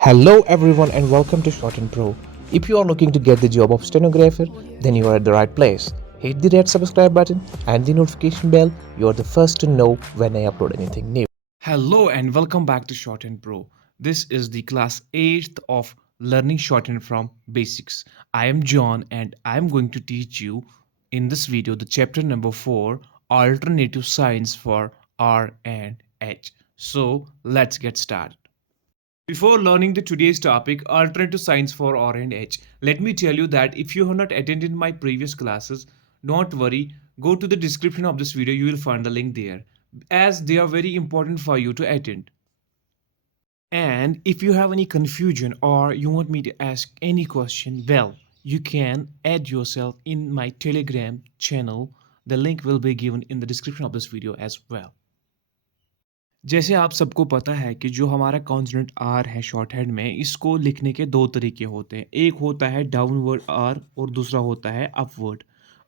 Hello everyone and welcome to Short and Pro. If you are looking to get the job of stenographer, then you are at the right place. Hit the red subscribe button and the notification bell. You are the first to know when I upload anything new. Hello and welcome back to Shorthand Pro. This is the class 8th of learning shorthand from basics. I am John and I am going to teach you in this video the chapter number 4 alternative signs for R and H. So let's get started. Before learning the today's topic, alternative signs for R and H, let me tell you that if you have not attended my previous classes, don't worry, go to the description of this video, you will find the link there, as they are very important for you to attend. And if you have any confusion or you want me to ask any question, well, you can add yourself in my Telegram channel. The link will be given in the description of this video as well. जैसे आप सबको पता है कि जो हमारा consonant are है short hand में, इसको लिखने के दो तरीके होते हैं। एक होता है डाउनवर्ड आर और दूसरा होता है अपवर्ड।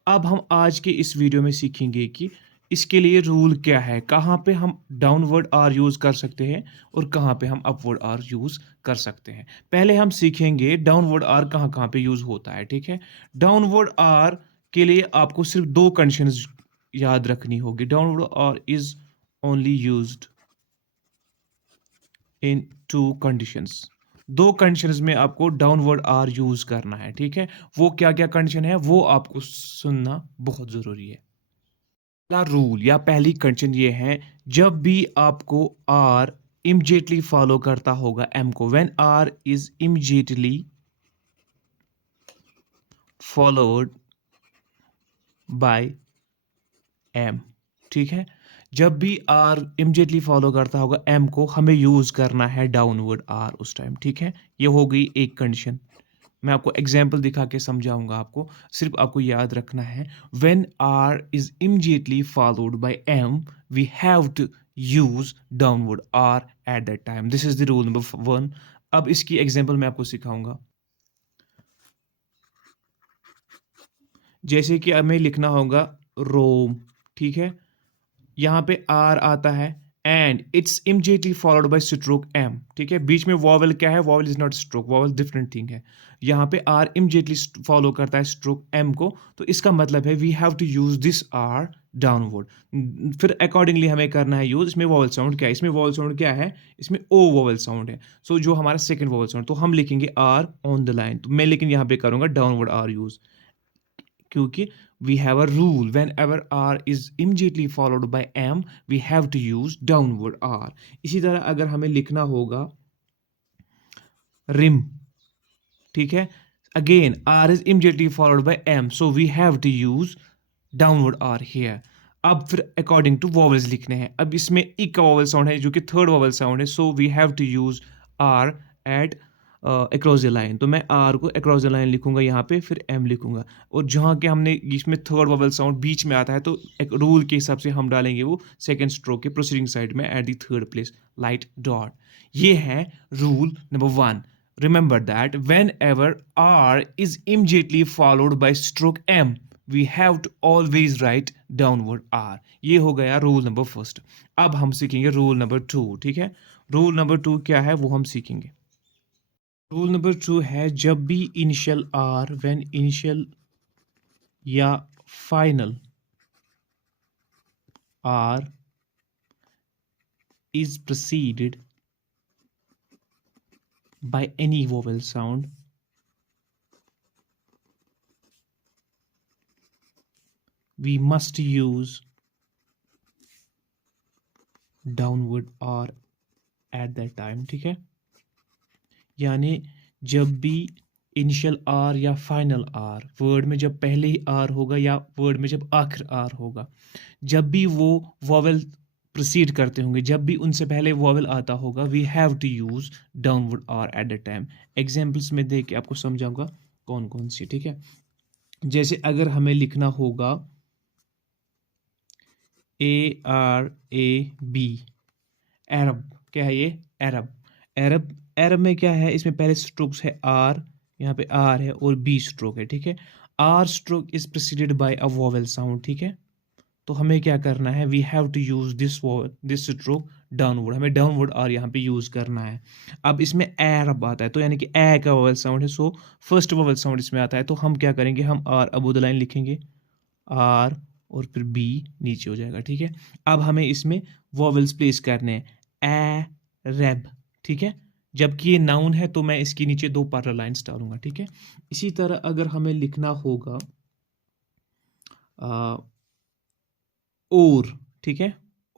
अब हम आज के इस वीडियो में सीखेंगे कि इसके लिए रूल क्या है, कहाँ पे हम डाउनवर्ड आर यूज़ कर सकते हैं और कहाँ पे हम अपवर्ड आर यूज़ कर सकते हैं। पहले हम सीखेंगे डाउनवर्ड आर कहाँ कहाँ पे यूज़ होता है, ठीक है। डाउनवर्ड आर के लिए आपको सिर्फ दो कंडीशंस याद रखनी होगी। Downward R is only used in two conditions. दो कंडीशंस में आपको डाउनवर्ड आर यूज करना है, ठीक है। वो क्या क्या कंडीशन है वो आपको सुनना बहुत जरूरी है। पहला रूल या पहली कंडीशन ये है, जब भी आपको आर इमीडिएटली फॉलो करता होगा एम को, when R is immediately followed by M, ठीक है। जब भी आर इमीडिएटली फॉलो करता होगा एम को, हमें यूज करना है डाउनवर्ड आर उस टाइम, ठीक है। ये हो गई एक कंडीशन। मैं आपको एग्जांपल दिखा के समझाऊंगा, आपको सिर्फ आपको याद रखना है, when R is immediately followed by M we have to use downward R at that time. This is the rule number 1। अब इसकी एग्जांपल मैं आपको सिखाऊंगा। जैसे कि हमें लिखना होगा रोम, ठीक है। यहाँ पे आर आता है and it's immediately followed by stroke M, ठीक है। बीच में वॉवल क्या है, vowel is not stroke, vowel different thing है। यहाँ पे आर इमीडिएटली फॉलो करता है स्ट्रोक एम को, तो इसका मतलब है we have to use this R downward. फिर अकॉर्डिंगली हमें करना है यूज। इसमें वॉवल साउंड क्या है, इसमें वॉवल साउंड क्या है, इसमें ओ वॉवल साउंड है। सो जो हमारा सेकंड वॉवल साउंड, तो हम लिखेंगे आर ऑन द लाइन, तो मैं लेकिन यहाँ पे करूंगा डाउनवर्ड आर यूज, क्योंकि we have a rule, whenever r is immediately followed by m we have to use downward r। इसी तरह अगर हमें लिखना होगा रिम, ठीक है, again r is immediately followed by m so we have to use downward r here। अब फिर अकॉर्डिंग टू वॉवल्स लिखने हैं। अब इसमें एक का वॉवल साउंड है जो कि थर्ड वॉवल साउंड है, so we have to use r at across the line. तो मैं आर को अक्रॉस द लाइन लिखूंगा यहाँ पे, फिर एम लिखूंगा, और जहाँ के हमने इसमें थर्ड वॉवल साउंड बीच में आता है, तो एक रूल के हिसाब से हम डालेंगे वो सेकंड स्ट्रोक के प्रोसीडिंग साइड में at the third place, light dot. ये है rule number 1। Remember that whenever R is immediately followed by stroke M we have to always write downward R. ये हो गया रूल नंबर 1। अब हम सीखेंगे रूल नंबर 2, ठीक है। रूल नंबर 2 क्या है वो हम सीखेंगे। रूल नंबर 2 है, जब भी इनिशियल आर, व्हेन इनिशियल या final R is preceded by any vowel sound, we must use downward r at that time, ठीक है। यानी जब भी इनिशियल आर या फाइनल आर, वर्ड में जब पहले ही आर होगा या वर्ड में जब आखिर आर होगा, जब भी वो वॉवेल प्रोसीड करते होंगे, जब भी उनसे पहले वॉवेल आता होगा, we have to use downward R at the time. Examples में देख के आपको समझाऊंगा कौन कौन सी, ठीक है। जैसे अगर हमें लिखना होगा ARAB, अरब, क्या है ये, अरब। अरब, अरब में क्या है, इसमें पहले स्ट्रोक्स है आर, यहाँ पे आर है और बी स्ट्रोक है, ठीक है। R stroke is preceded by a vowel sound, ठीक है। तो हमें क्या करना है, we have to use this stroke downward, हमें डाउनवर्ड आर यहाँ पे यूज़ करना है। अब इसमें ए रब आता है, तो यानी कि ए का वोवेल साउंड है, सो फर्स्ट वोवेल साउंड इसमें आता है, तो हम क्या करेंगे, हम आर अबू द लाइन लिखेंगे, आर और फिर बी नीचे हो जाएगा, ठीक है। अब हमें इसमें वोवेल्स प्लेस करने हैं, ए रेब, ठीक है। जबकि ये नाउन है तो मैं इसके नीचे 2 पैरेलल लाइंस डालूंगा, ठीक है। इसी तरह अगर हमें लिखना होगा और, ठीक है,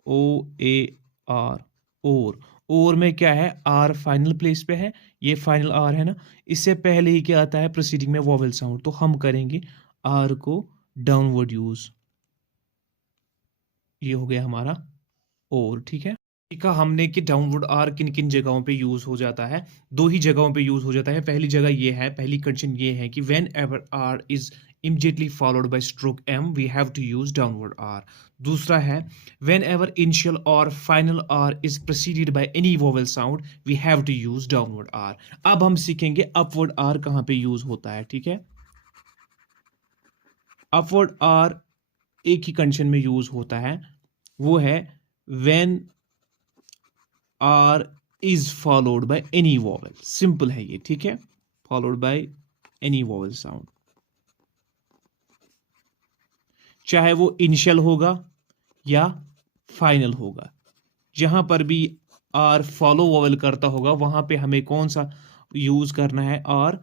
ओ ए आर, और में क्या है, आर फाइनल प्लेस पे है, ये फाइनल आर है ना, इससे पहले ही क्या आता है प्रोसीडिंग में वोवेल साउंड, तो हम करेंगे आर को डाउनवर्ड यूज, ये हो गया हमारा और, ठीक है। देखा हमने कि डाउनवर्ड आर किन किन जगहों पे यूज हो जाता है, 2 ही जगहों पे यूज हो जाता है। पहली जगह ये है, पहली कंडीशन ये है कि whenever R is immediately followed by stroke m we have to use downward r। दूसरा है whenever initial or final r is preceded by any vowel sound we have to use downward r। अब हम सीखेंगे upward r कहाँ पे use होता है, ठीक है। upward r एक ही कंडीशन में यूज होता है, वो है when r is followed by any vowel, simple है ये, ठीक है, followed by any vowel sound, चाहे वो इनिशियल होगा या फाइनल होगा, जहां पर भी आर फॉलो वोवेल करता होगा वहां पे हमें कौन सा यूज करना है, आर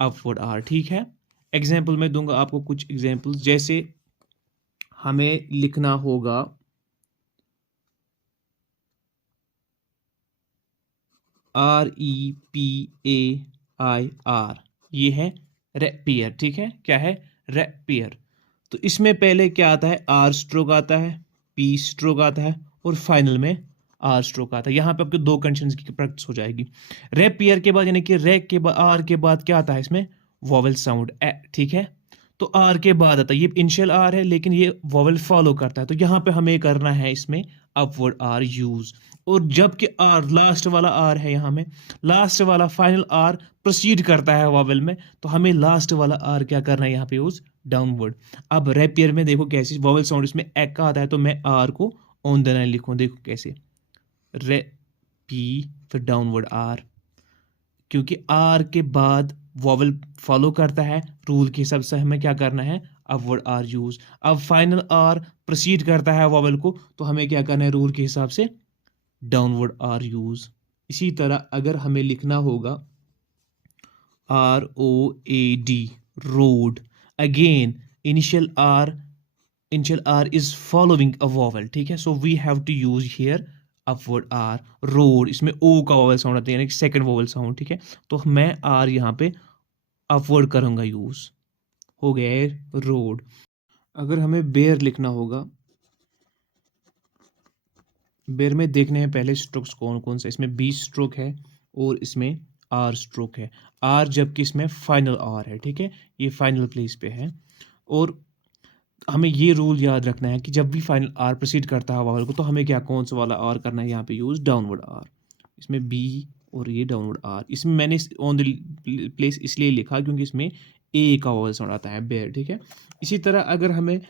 अपवर्ड आर, ठीक है। एग्जाम्पल मैं दूंगा आपको कुछ एग्जाम्पल्स, जैसे हमें लिखना होगा REPAIR, ये है रेपियर, ठीक है, क्या है रेपियर। तो इसमें पहले क्या आता है, आर स्ट्रोक आता है, पी स्ट्रोक आता है और फाइनल में आर स्ट्रोक आता है। यहाँ पे आपके 2 कंडीशंस की प्रैक्टिस हो जाएगी। रेपियर के बाद यानी कि रे के बाद आर के बाद क्या आता है इसमें, वोवेल साउंड, ठीक है। तो आर के बाद आता है, ये इनिशियल आर है लेकिन ये वोवेल फॉलो करता है, तो यहाँ पे हमें करना है इसमें अपवर्ड आर यूज। और जबकि आर लास्ट वाला आर है, यहाँ में लास्ट वाला फाइनल आर प्रोसीड करता है वोवेल में, तो हमें लास्ट वाला आर क्या करना है यहाँ पे यूज, डाउनवर्ड। अब रेपियर में देखो कैसे वोवेल साउंड इसमें एक का आता है, तो मैं आर को ऑन द लाइन लिखूं, देखो कैसे, रे पी फिर डाउनवर्ड आर, क्योंकि आर के बाद वॉवल फॉलो करता है, रूल के हिसाब से हमें क्या करना है, अपवर्ड आर यूज। अब फाइनल आर प्रोसीड करता है वॉवल को, तो हमें क्या करना है, रूल के हिसाब से डाउनवर्ड आर यूज। इसी तरह अगर हमें लिखना होगा ROAD, road, again initial r is following a vowel, ठीक है, so we have to use here upward r, road, इसमें o का वोवेल साउंड आता है यानी कि सेकंड वोवेल साउंड, ठीक है। तो मैं r यहाँ पे अपवर्ड करूंगा यूज, हो गया है रोड। अगर हमें बेयर लिखना होगा, बेयर में देखने हैं पहले स्ट्रोक्स कौन कौन से, इसमें बी स्ट्रोक है और इसमें आर स्ट्रोक है, आर जबकि इसमें फाइनल आर है, ठीक है, ये फाइनल प्लेस पे है। और हमें ये रूल याद रखना है कि जब भी फाइनल आर प्रोसीड करता है वावल को, तो हमें क्या कौन सा वाला आर करना है यहाँ पे यूज, डाउनवर्ड आर। इसमें बी और ये डाउनवर्ड आर, इसमें मैंने ऑन द प्लेस इसलिए लिखा क्योंकि इसमें ए का वावल साउंड आता है, बेयर, ठीक है। इसी तरह अगर हमें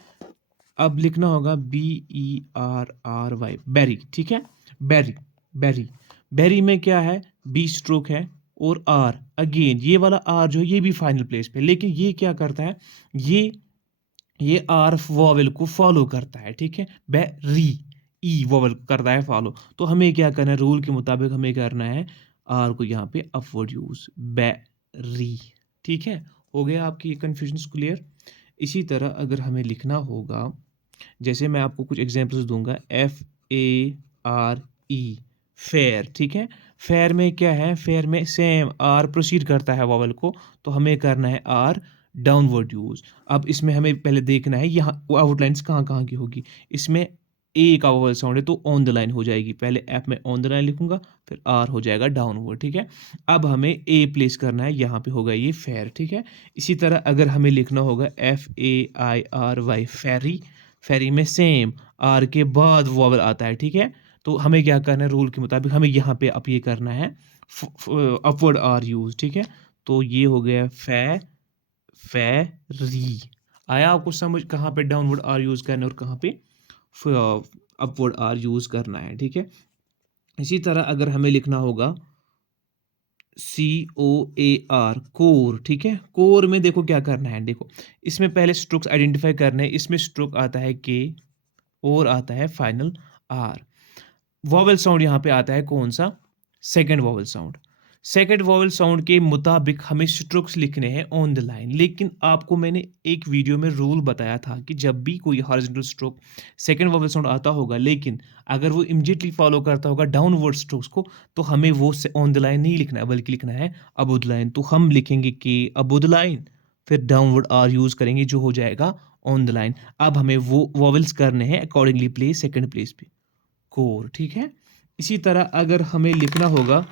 अब लिखना होगा BERRY, बेरी, ठीक है, बेरी, बेरी, बेरी में क्या है, बी स्ट्रोक है और आर, अगेन ये वाला आर जो है ये भी फाइनल प्लेस पे, लेकिन ये क्या करता है, ये आर वॉवेल को फॉलो करता है, ठीक है, बेरी, ई वॉवेल करता है फॉलो, तो हमें क्या करना है, रूल के मुताबिक हमें करना है आर को यहाँ पे अपवर्ड यूज, बेरी, ठीक है। हो गया आपकी कंफ्यूजन क्लियर। इसी तरह अगर हमें लिखना होगा, जैसे मैं आपको कुछ एग्जांपल्स दूंगा, FARE, फेयर, ठीक है, फेयर में क्या है, फेयर में सेम आर प्रोसीड करता है वॉवल को, तो हमें करना है आर डाउनवर्ड यूज। अब इसमें हमें पहले देखना है यहाँ आउटलाइंस कहाँ कहाँ की होगी, इसमें ए का वॉवल साउंड है तो ऑन द लाइन हो जाएगी, पहले एफ में ऑन द लाइन लिखूंगा फिर आर हो जाएगा डाउनवर्ड, ठीक है। अब हमें ए प्लेस करना है, यहाँ पे होगा ये फेयर, ठीक है। इसी तरह अगर हमें लिखना होगा FAIRY, फेरी, फेरी में सेम आर के बाद वॉवल आता है, ठीक है। तो हमें क्या करना है, रूल के मुताबिक हमें यहाँ पे अब ये करना है अपवर्ड आर यूज, ठीक है। तो ये हो गया फेरी। आया आपको समझ कहाँ पे डाउनवर्ड आर यूज करना है और कहाँ पे अपवर्ड आर यूज करना है, ठीक है। इसी तरह अगर हमें लिखना होगा COAR, कोर, ठीक है। कोर में देखो क्या करना है, देखो इसमें पहले स्ट्रोक्स आइडेंटिफाई करने हैं। इसमें स्ट्रोक आता है के और आता है फाइनल आर। वॉवेल साउंड यहाँ पे आता है कौन सा, second vowel sound. Second vowel sound के मुताबिक हमें स्ट्रोक्स लिखने हैं ऑन द लाइन। लेकिन आपको मैंने एक वीडियो में रूल बताया था कि जब भी कोई horizontal stroke second vowel sound आता होगा, लेकिन अगर वो इमीडिएटली फॉलो करता होगा डाउनवर्ड स्ट्रोक्स को, तो हमें वो ऑन द लाइन नहीं लिखना है, बल्कि लिखना है अबव द लाइन। तो हम लिखेंगे कि अबव द लाइन, फिर डाउनवर्ड आर यूज करेंगे जो हो जाएगा ऑन द लाइन। अब हमें वो वॉवेल्स करने हैं अकॉर्डिंगली प्लेस सेकंड प्लेस पे, कोर, ठीक है। इसी तरह अगर हमें लिखना होगा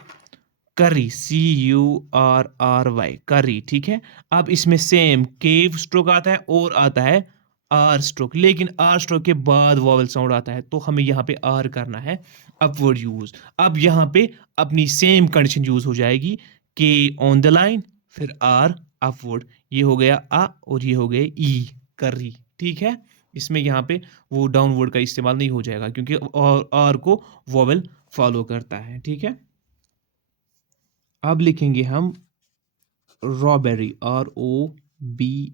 करी, CURRY, करी, ठीक है। अब इसमें सेम केव स्ट्रोक आता है और आता है आर स्ट्रोक, लेकिन आर स्ट्रोक के बाद वॉवल साउंड आता है, तो हमें यहाँ पे आर करना है अपवर्ड यूज। अब यहाँ पे अपनी सेम कंडीशन यूज हो जाएगी, के ऑन द लाइन, फिर आर अपवर्ड। ये हो गया आ और ये हो गया ई, करी, ठीक है। इसमें यहाँ पे वो डाउनवर्ड का इस्तेमाल नहीं हो जाएगा, क्योंकि आर को वॉवेल फॉलो करता है, ठीक है। अब लिखेंगे हम रॉबेरी, ROBBERY।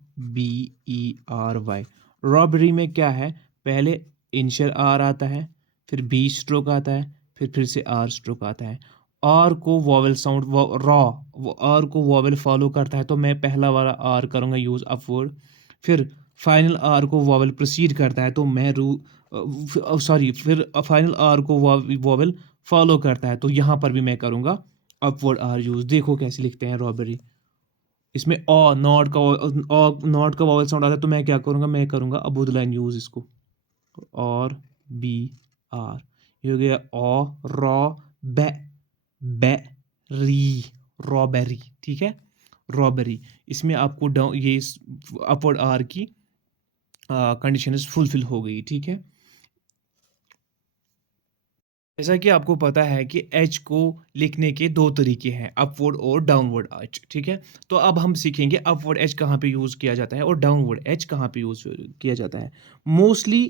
रॉबेरी में क्या है, पहले इनिशियल आर आता है, फिर बी स्ट्रोक आता है, फिर से आर स्ट्रोक आता है। आर को वॉवेल साउंड आर को वॉवेल फॉलो करता है, तो मैं पहला वाला आर करूँगा यूज़ अपवर्ड। फिर फाइनल आर को वॉवेल प्रोसीड करता है, तो मैं फिर फाइनल आर को वॉवेल फॉलो करता है, तो यहाँ पर भी मैं करूँगा अपवर्ड आर यूज। देखो कैसे लिखते हैं रॉबेरी। इसमें नॉट का वॉवेल साउंड आता है, तो मैं क्या करूँगा, मैं करूँगा अबोध लाइन यूज इसको, और बी आर। ये हो गया ओ रॉ बे बे री, रॉबेरी, ठीक है, रॉबेरी। इसमें आपको डाउन ये अपवर्ड आर की कंडीशन फुलफिल हो गई, ठीक है। जैसा कि आपको पता है कि एच को लिखने के दो तरीके हैं, अपवर्ड और डाउनवर्ड एच, ठीक है। तो अब हम सीखेंगे अपवर्ड एच कहाँ पे यूज़ किया जाता है और डाउनवर्ड एच कहाँ पे यूज़ किया जाता है। Mostly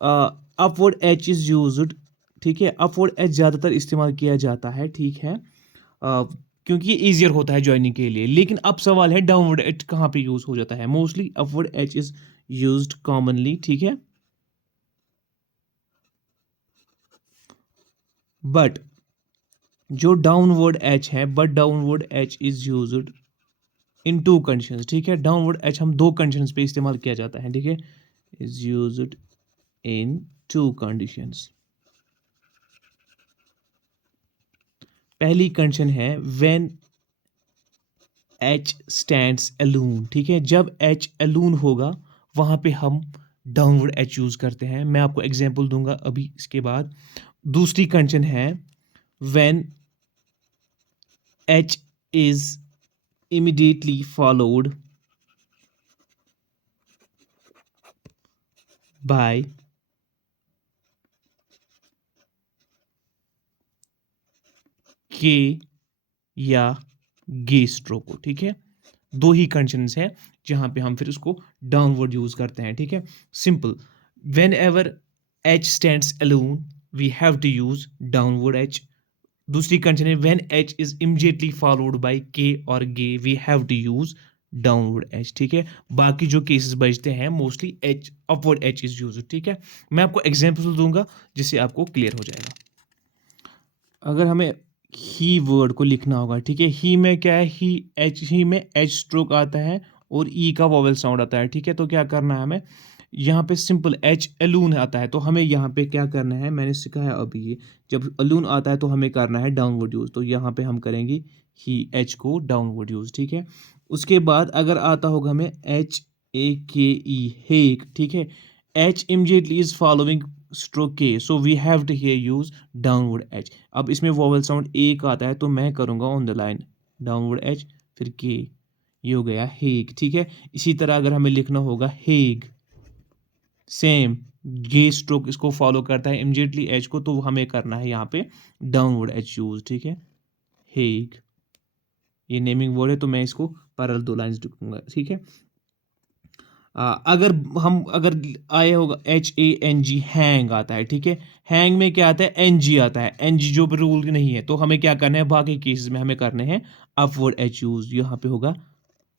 upward H is used, ठीक है। अपवर्ड एच ज़्यादातर इस्तेमाल किया जाता है, ठीक है, क्योंकि ये ईजियर होता है ज्वाइनिंग के लिए। लेकिन अब सवाल है डाउनवर्ड एच कहाँ पे यूज़ हो जाता है। Mostly upward H is used commonly, ठीक है, बट जो डाउनवर्ड एच है, but downward H is used in two conditions, ठीक है। डाउनवर्ड एच हम दो कंडीशंस पे इस्तेमाल किया जाता है, ठीक है, is used in two conditions. पहली कंडीशन है व्हेन एच स्टैंड्स अलोन, ठीक है। जब एच अलोन होगा वहां पे हम डाउनवर्ड एच यूज करते हैं। मैं आपको एग्जांपल दूंगा अभी इसके बाद। दूसरी कंडीशन है when H is immediately followed by के या गे स्ट्रोक को, ठीक है। दो ही कंडीशंस है जहां पे हम फिर उसको डाउनवर्ड यूज करते हैं, ठीक है। Simple, whenever H stands alone we have to use downward H. दूसरी कंडीशन है when H is immediately followed by K और गे we have to use downward H, ठीक है। बाकी जो केसेस बचते हैं mostly H upward H is use, ठीक है। मैं आपको एग्जांपल दूंगा जिससे आपको क्लियर हो जाएगा। अगर हमें ही वर्ड को लिखना होगा, ठीक है, ही में क्या है, ही में एच स्ट्रोक आता है और ई का वॉवेल साउंड आता है, ठीक है। तो क्या करना है हमें, यहाँ पे सिंपल एच अलोन आता है, तो हमें यहाँ पे क्या करना है, मैंने सिखाया अभी ये, जब अलोन आता है तो हमें करना है डाउनवर्ड यूज। तो यहाँ पे हम करेंगे ही एच को डाउनवर्ड यूज, ठीक है। उसके बाद अगर आता होगा हमें HAKE, हेक, ठीक है, H immediately is following stroke K, so we have to here use downward H. अब इसमें वॉवेल साउंड एक आता है, तो मैं करूँगा on the line downward H फिर के, ये हो गया हेग, ठीक है। इसी तरह अगर हमें लिखना होगा हेग, सेम गे स्ट्रोक इसको फॉलो करता है इमीडिएटली एच को, तो हमें करना है यहाँ पे डाउनवर्ड एच यूज, ठीक है, हेग। ये नेमिंग वर्ड है, तो मैं इसको पैरेलल दो लाइंस लिखूंगा, ठीक है। अगर आए होगा HANG, हैंग आता है, ठीक है। हैंग में क्या आता है, NG आता है। NG जो रूल नहीं है, तो हमें क्या करना है, बाकी केसेस में हमें करने हैं अपवर्ड H यूज। यहाँ पे होगा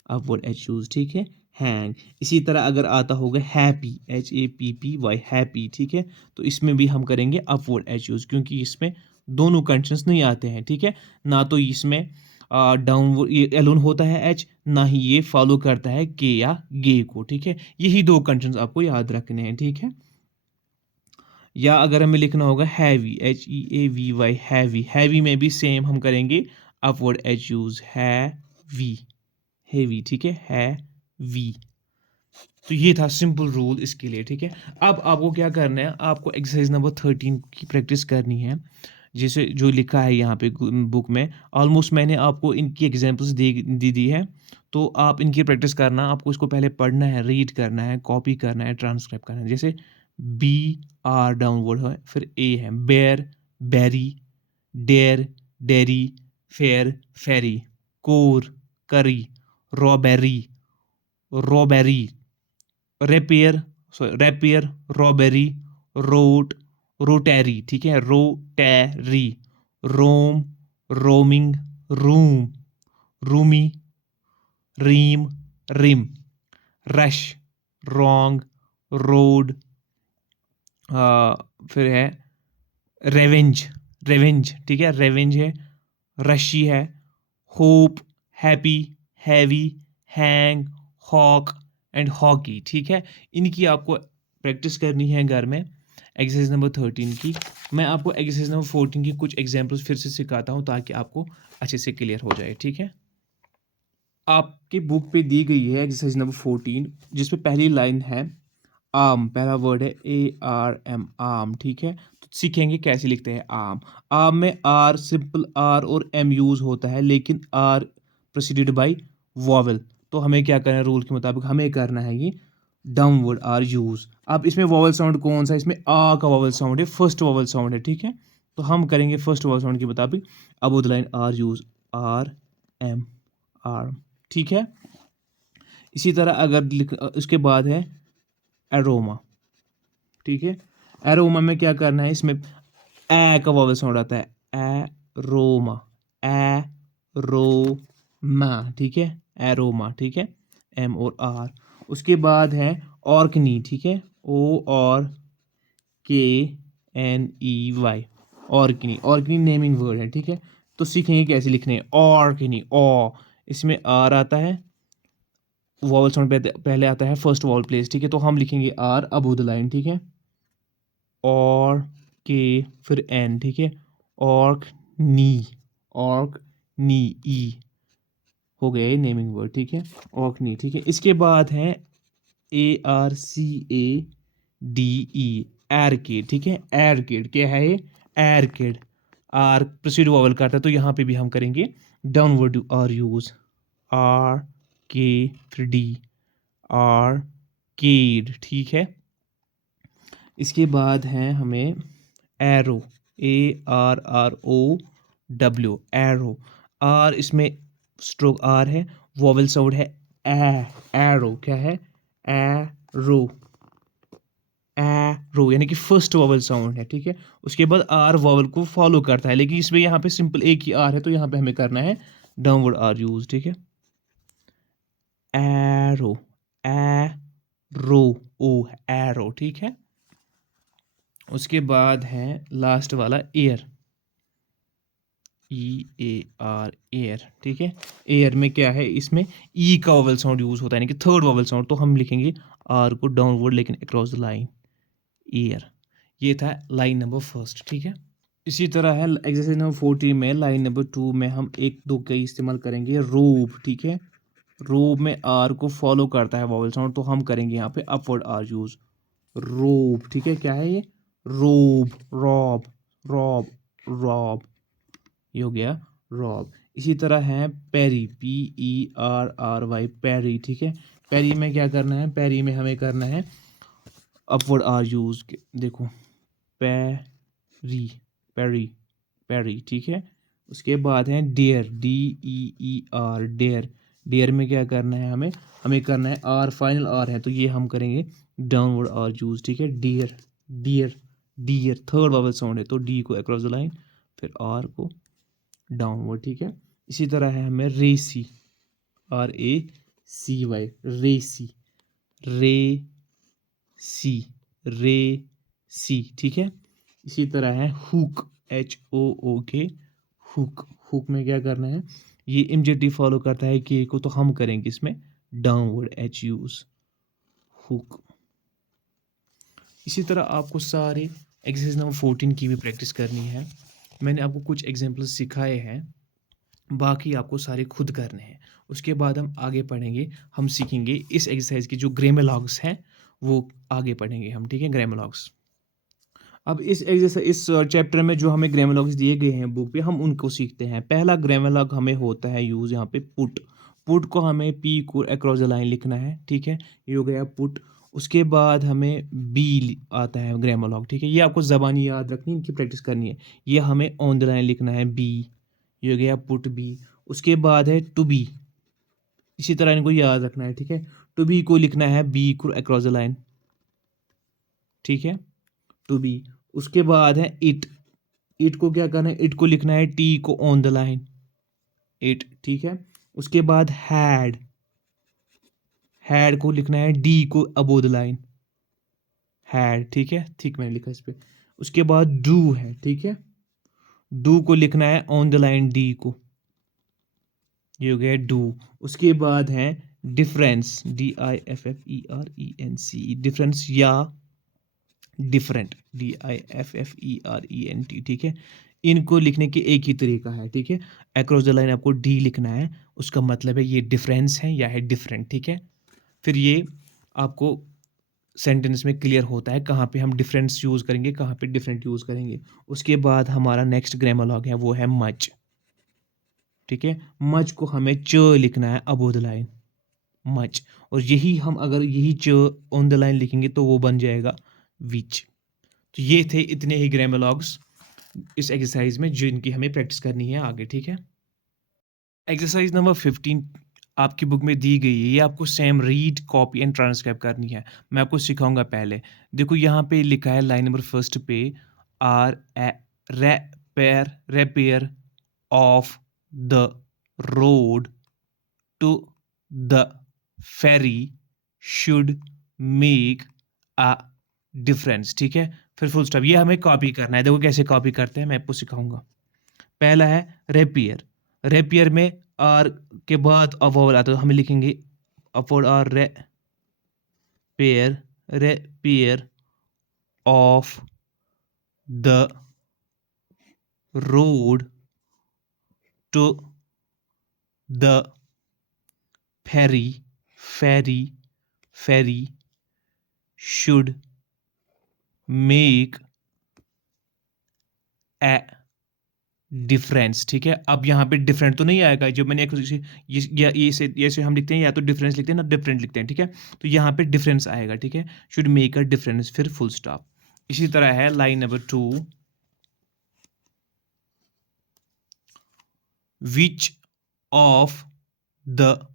अपवर्ड H यूज, ठीक है, हैंग। इसी तरह अगर आता होगा हैप्पी, HAPPY, हैप्पी, ठीक है, तो इसमें भी हम करेंगे अपवर्ड H यूज, क्योंकि इसमें दोनों कंडीशंस नहीं आते हैं, ठीक है। ना तो इसमें डाउनवर्ड ये एलोन होता है H, ना ही ये फॉलो करता है के या गे को, ठीक है। यही दो कंडीशंस आपको याद रखने हैं, ठीक है। या अगर हमें लिखना होगा हैवी, HEAVY, हैवी, हैवी में भी सेम हम करेंगे upward H use, heavy, heavy, ठीक है, हैवी। तो ये था सिंपल रूल इसके लिए, ठीक है। अब आपको क्या करना है, आपको एक्सरसाइज नंबर 13 की प्रैक्टिस करनी है, जैसे जो लिखा है यहाँ पे बुक में। ऑलमोस्ट मैंने आपको इनकी एग्जांपल्स दी है, तो आप इनकी प्रैक्टिस करना। आपको इसको पहले पढ़ना है, रीड करना है, कॉपी करना है, ट्रांसक्राइब करना है। जैसे BR डाउनवर्ड है, फिर A है, bear, berry, dare, dairy, fair, ferry, core, curry, robbery, robbery, rapier, rapier, robbery, rote, rotary, ठीक है, rotary, roam, roaming, room, roomy, ream, rim, rush, wrong, road, फिर है रेवेंज, रेवेंज, ठीक है, रेवेंज है, रशी है, hope, happy, heavy, hang, hawk and hockey, ठीक है। इनकी आपको प्रैक्टिस करनी है घर में, एक्सरसाइज नंबर 13 की। मैं आपको एक्सरसाइज नंबर 14 की कुछ एग्जांपल्स फिर से सिखाता हूँ, ताकि आपको अच्छे से क्लियर हो जाए, ठीक है। आपके बुक पे दी गई है एक्सरसाइज नंबर 14, जिसपे पहली लाइन है आम, पहला वर्ड है ARM, आम, ठीक है। तो सीखेंगे कैसे लिखते हैं आम। आम में आर, सिंपल आर और M यूज होता है, लेकिन आर प्रोसीडेड बाय वॉवल। तो हमें क्या करना है, रूल के मुताबिक हमें करना है ये डाउनवर्ड आर यूज। अब इसमें वॉवल साउंड कौन सा है, इसमें आ का वॉवल साउंड है, फर्स्ट वॉवल साउंड है, ठीक है। तो हम करेंगे फर्स्ट वॉवल साउंड के मुताबिक अब line R use, RM, arm, ठीक है। इसी तरह अगर उसके बाद है एरोमा, ठीक है। एरोमा में क्या करना है, इसमें ए का वॉवल साउंड आता है, एरोमा, एरोमा, ठीक है, एरोमा, ठीक है, M और R। उसके बाद है ऑर्कनी, ठीक है, ORKNEY, Orkney, Orkney naming word है, ठीक है। तो सीखेंगे कैसे लिखने हैं ऑर्कनी, ओ, इसमें आर आता है, वॉवल साउंड पहले आता है फर्स्ट वॉवल प्लेस, ठीक है। तो हम लिखेंगे आर अबव द लाइन, ठीक है, और के, फिर एन, ठीक है, ऑर्क नी, ऑर्क नी, ई हो गया ये नेमिंग वर्ड, ठीक है, ऑर्क नी, ठीक है। इसके बाद है ARCADE, एरकेड, ठीक है, एरकेड क्या है ये, एरकेड, आर प्रोसीड वॉवल करता है, तो यहाँ पे भी हम करेंगे डाउनवर्ड आर यूज, RK, फिर D, आर्केड, ठीक है। इसके बाद है हमें एरो, ARROW, एरो, आर इसमें स्ट्रोक आर है, वॉवल साउंड है एरो, क्या है, एरो, एरो, यानी कि फर्स्ट वॉवल साउंड है, ठीक है। उसके बाद आर वॉवल को फॉलो करता है, लेकिन इसमें यहाँ पे सिंपल एक ही आर है, तो यहाँ पे हमें करना है डाउनवर्ड आर यूज, ठीक है, एरो, एरो, ओ, एरो, ठीक है। उसके बाद है लास्ट वाला एयर, EAR, एयर, ठीक है। एयर में क्या है, इसमें ई का वोवल साउंड यूज होता है, यानी कि थर्ड वोवल साउंड, तो हम लिखेंगे आर को डाउनवर्ड लेकिन अक्रॉस द लाइन, एयर। ये था लाइन नंबर फर्स्ट, ठीक है। इसी तरह है एक्सरसाइज नंबर 14 में लाइन नंबर 2 में हम एक दो का इस्तेमाल करेंगे, रोब, ठीक है। रोब में आर को फॉलो करता है वोवल साउंड, तो हम करेंगे यहाँ पे अपवर्ड आर यूज, रोब, ठीक है। क्या है ये, रोब, रॉब, रॉब, रॉब, ये हो गया रॉब। इसी तरह है पेरी, PERRY, पेरी, ठीक है। पेरी में क्या करना है, पेरी में हमें करना है अपवर्ड आर यूज, देखो पेरी, पेरी, पेरी, ठीक है। उसके बाद है डेयर, DEER, डेयर, डियर में क्या करना है हमें, हमें करना है आर, फाइनल आर है तो ये हम करेंगे डाउनवर्ड आर यूज, ठीक है। Dear, dear, dear third vowel sound है तो डी को अक्रॉस द लाइन, फिर आर को डाउनवर्ड, ठीक है। इसी तरह है हमें रेसी, आर ए सी वाई, रेसी, रे सी, रे सी, ठीक है। इसी तरह है हुक, एच ओ ओ के, हुक, हुक में क्या करना है, ये इमिडिएटली फॉलो करता है के को, तो हम करेंगे इसमें डाउनवर्ड एच यूज, हुक। इसी तरह आपको सारे एक्सरसाइज नंबर 14 की भी प्रैक्टिस करनी है। मैंने आपको कुछ एग्जांपल्स सिखाए हैं, बाकी आपको सारे खुद करने हैं। उसके बाद हम आगे पढ़ेंगे, हम सीखेंगे इस एक्सरसाइज के जो ग्रामर हैं वो आगे पढ़ेंगे हम, ठीक है, ग्रामर। अब इस एक्सरसाइज इस चैप्टर में जो हमें ग्रामर दिए गए हैं बुक पे, हम उनको सीखते हैं। पहला ग्रामर हमें होता है यूज़ यहाँ पे पुट, पुट को हमें पी को अक्रॉस द लाइन लिखना है, ठीक है, ये हो गया पुट। उसके बाद हमें बी आता है ग्रामर, ठीक है, ये आपको ज़बानी याद रखनी, इनकी प्रैक्टिस करनी है। ये हमें ऑन द लाइन लिखना है बी, ये हो गया पुट बी। उसके बाद है टू बी, इसी तरह इनको याद रखना है, ठीक है। टू बी को लिखना है बी को अक्रॉस द लाइन, ठीक है, टू बी। उसके बाद है इट, इट को क्या करना है, इट को लिखना है टी को ऑन द लाइन, इट, ठीक है। उसके बाद हैड, हैड को लिखना है डी को अबो द लाइन, हैड, ठीक है, ठीक मैंने लिखा इस पे। उसके बाद डू है, ठीक है, डू को लिखना है ऑन द लाइन डी को, ये हो गया डू। उसके बाद है difference, D I F F E R E N C, difference या different, D I F F E R E N T, ठीक है। इनको लिखने के एक ही तरीका है, ठीक है, अक्रॉस द लाइन आपको डी लिखना है, उसका मतलब है ये डिफरेंस है या है डिफरेंट, ठीक है। फिर ये आपको सेंटेंस में क्लियर होता है कहाँ पे हम डिफरेंस यूज़ करेंगे, कहाँ पे डिफरेंट यूज़ करेंगे। उसके बाद हमारा नेक्स्ट ग्रामर है वो है मच, ठीक है, मच को हमें च लिखना है अबो द लाइन, मच। और यही हम अगर यही च ऑन द लाइन लिखेंगे तो वो बन जाएगा विच। तो ये थे इतने ही ग्रामर इस एक्सरसाइज में जिनकी हमें प्रैक्टिस करनी है आगे, ठीक है। एक्सरसाइज नंबर 15 आपकी बुक में दी गई है, ये आपको same read, copy and transcribe करनी है। मैं आपको सिखाऊंगा पहले। देखो यहाँ पे लिखा है लाइन नंबर फर्स्ट पे, our repair of the road to the ferry should make a difference, ठीक है। फिर फुल स्टॉप, ये हमें कॉपी करना है। देखो कैसे कॉपी करते हैं, मैं आपको सिखाऊंगा। पहला है रेपियर, रेपियर में आर के बाद अवॉवल आता है तो हम लिखेंगे upward are, repair, repair of the road to the ferry, ferry, ferry should make a difference, ठीक है। अब यहाँ पे डिफरेंट तो नहीं आएगा, जो मैंने ये से हम लिखते हैं, या तो डिफरेंस लिखते हैं ना डिफरेंट लिखते हैं, ठीक है। तो यहाँ पे डिफरेंस आएगा, ठीक है, शुड मेक अ डिफरेंस, फिर फुल स्टॉप। इसी तरह है line number 2, which of the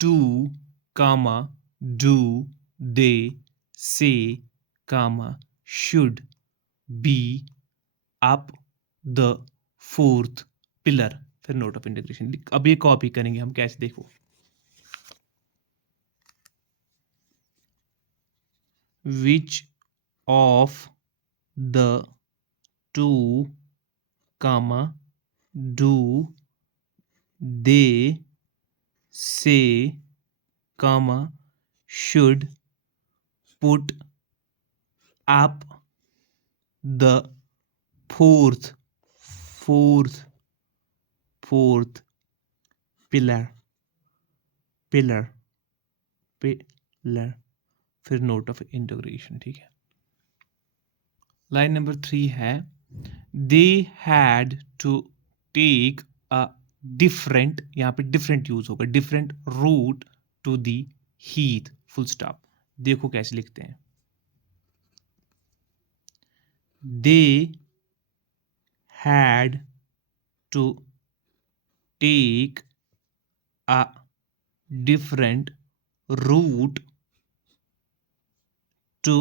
two comma do they say comma should be up the fourth pillar, फिर नोट ऑफ इंटीग्रेशन। अब ये कॉपी करेंगे हम कैसे, देखो। Which of the two comma do they say comma should put up the fourth, fourth, fourth pillar, pillar, pillar, फिर note of integration, ठीक है। लाइन नंबर 3 है, they had to take a different, यहाँ पे डिफरेंट यूज होगा, different route to the heath, full stop. देखो कैसे लिखते हैं, they had to take a different route to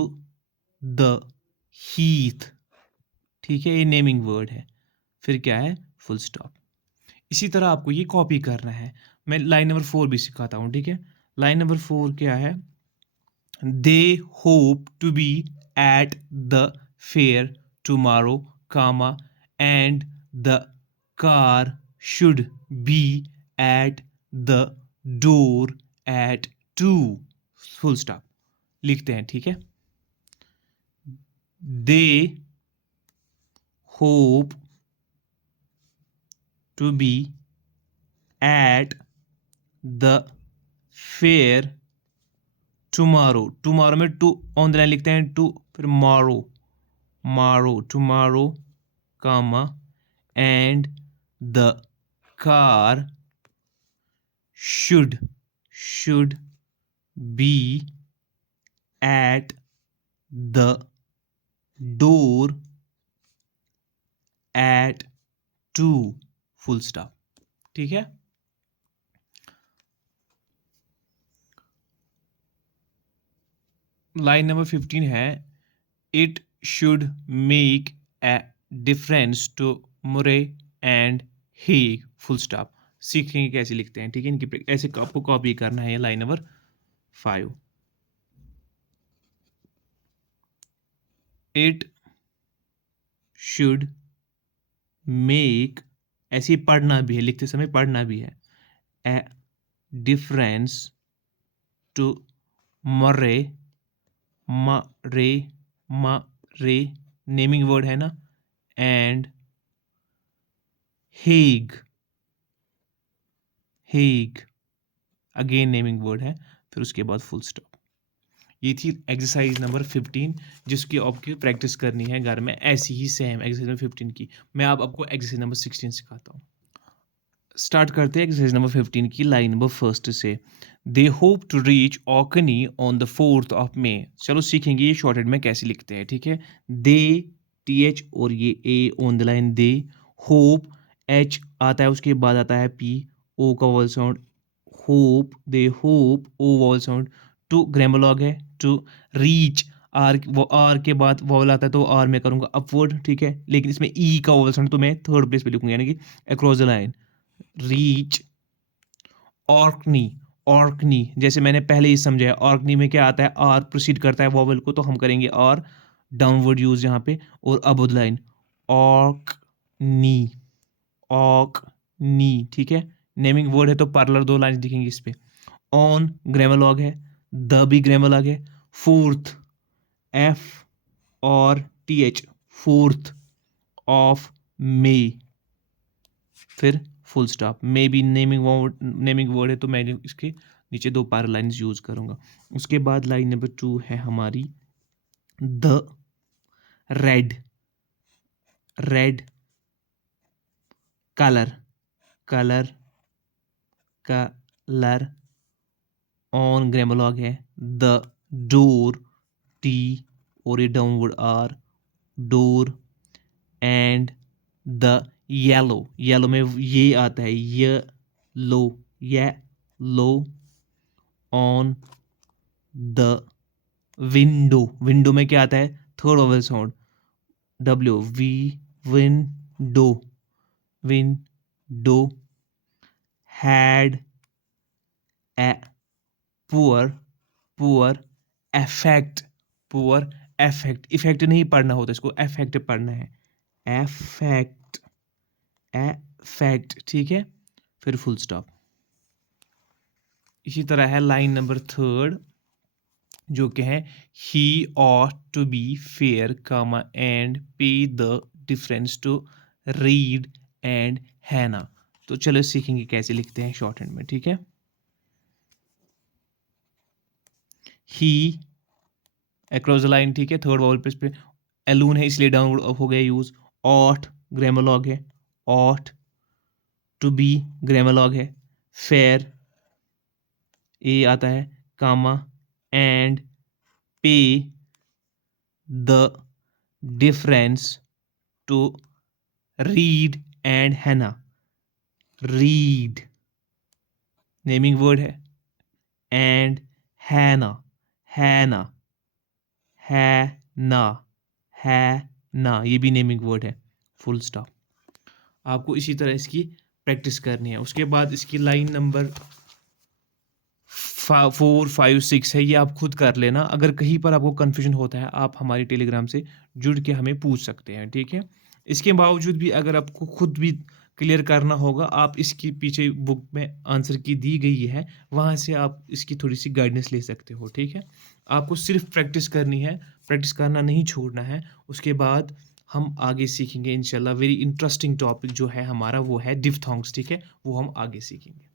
the heath। ठीक है, ये नेमिंग वर्ड है। फिर क्या है, फुल स्टॉप। इसी तरह आपको ये कॉपी करना है। मैं लाइन नंबर 4 भी सिखाता हूँ, ठीक है। लाइन नंबर 4 क्या है, they hope to be at the fair tomorrow comma and the car should be at the door at 2, full stop लिखते हैं, ठीक है। They hope to be at the fair tomorrow। tomorrow में to on the line लिखते हैं, to फिर मारो tomorrow comma and the car should be at the door at 2, full stop। ठीक है। लाइन नंबर 15 है, it should make a difference to Murray and he, full stop. सीखेंगे कैसे लिखते हैं, ठीक है। इनकी ऐसे आपको कॉपी करना है। Line number 5, it should make, ऐसे ही पढ़ना भी है, लिखते समय पढ़ना भी है, ए डिफरेंस टू मरे, मरे नेमिंग वर्ड है ना, and Hague again naming word है, फिर उसके बाद फुल स्टॉप। ये थी एक्सरसाइज नंबर 15, जिसकी आपकी प्रैक्टिस करनी है घर में, ऐसी ही सेम एक्सरसाइज नंबर 15 की। मैं आपको एक्सरसाइज नंबर 16 सिखाता हूँ। स्टार्ट करते हैं एक्सरसाइज नंबर 15 की लाइन नंबर फर्स्ट से। They hope to reach Orkney on the 4th of May। चलो सीखेंगे ये शॉर्टेड में कैसे लिखते हैं, ठीक है। दे, TH और ये A on the line, they hope, H आता है, उसके बाद आता है P, O का vowel sound, hope, they hope, O vowel sound, to grammar है, टू रीच, आर, वो आर के बाद वॉवल आता है तो आर मैं करूँगा अपवर्ड, ठीक है। लेकिन इसमें ई का वॉवल साउंड तो मैं थर्ड प्लेस पे लिखूंगा, यानी कि across the line. Reach, Orkney जैसे मैंने पहले ही समझाया, ऑर्कनी में क्या आता है, आर प्रोसीड करता है वॉवल को, तो हम करेंगे आर डाउनवर्ड यूज यहाँ पे, और अबोध लाइन ऑर्कनी, ठीक है। नेमिंग वर्ड है तो पार्लर 2 लाइन दिखेंगी इस पे। ऑन ग्रामर है, द भी ग्रामर है, फोर्थ F और TH, 4th of May, फिर full stop. May be naming word है तो मैं इसके नीचे 2 पैरा लाइन्स यूज करूंगा। उसके बाद लाइन नंबर 2 है हमारी, the red colour on grammar है, द डोर, T और ये downward R, door, and the yellow में ये आता है, येलो ऑन द विंडो में क्या आता है, third vowel sound, W, window had a poor effect, effect नहीं पढ़ना होता इसको, इफेक्ट पढ़ना है, एफेक्ट, ठीक है। फिर फुल स्टॉप। इसी तरह है लाइन नंबर 3 जो कि है, he ought to be fair comma and pay the difference to read and हैना। तो चलो सीखेंगे कैसे लिखते हैं शॉर्ट हैंड में, ठीक है। ही अक्रॉस द लाइन, ठीक है, थर्ड वॉवल पे एलून है इसलिए डाउनवर्ड हो गया यूज। ऑट ग्रामर है, ऑट टू बी ग्रामर है, फेयर ए आता है, comma and pay the difference to read and Hannah, read naming word है, and Hannah, Hannah, Hannah, Hannah, ये भी नेमिंग वर्ड है, फुल स्टॉप। आपको इसी तरह इसकी प्रैक्टिस करनी है। उसके बाद इसकी लाइन नंबर 4, 5, 6 है, ये आप खुद कर लेना। अगर कहीं पर आपको कन्फ्यूजन होता है आप हमारी टेलीग्राम से जुड़ के हमें पूछ सकते हैं, ठीक है। इसके बावजूद भी अगर आपको खुद भी क्लियर करना होगा, आप इसके पीछे बुक में आंसर की दी गई है, वहाँ से आप इसकी थोड़ी सी गाइडेंस ले सकते हो, ठीक है। आपको सिर्फ प्रैक्टिस करनी है, प्रैक्टिस करना नहीं छोड़ना है। उसके बाद हम आगे सीखेंगे इंशाल्लाह। वेरी इंटरेस्टिंग टॉपिक जो है हमारा वो है डिफ्थोंग्स, ठीक है, वो हम आगे सीखेंगे।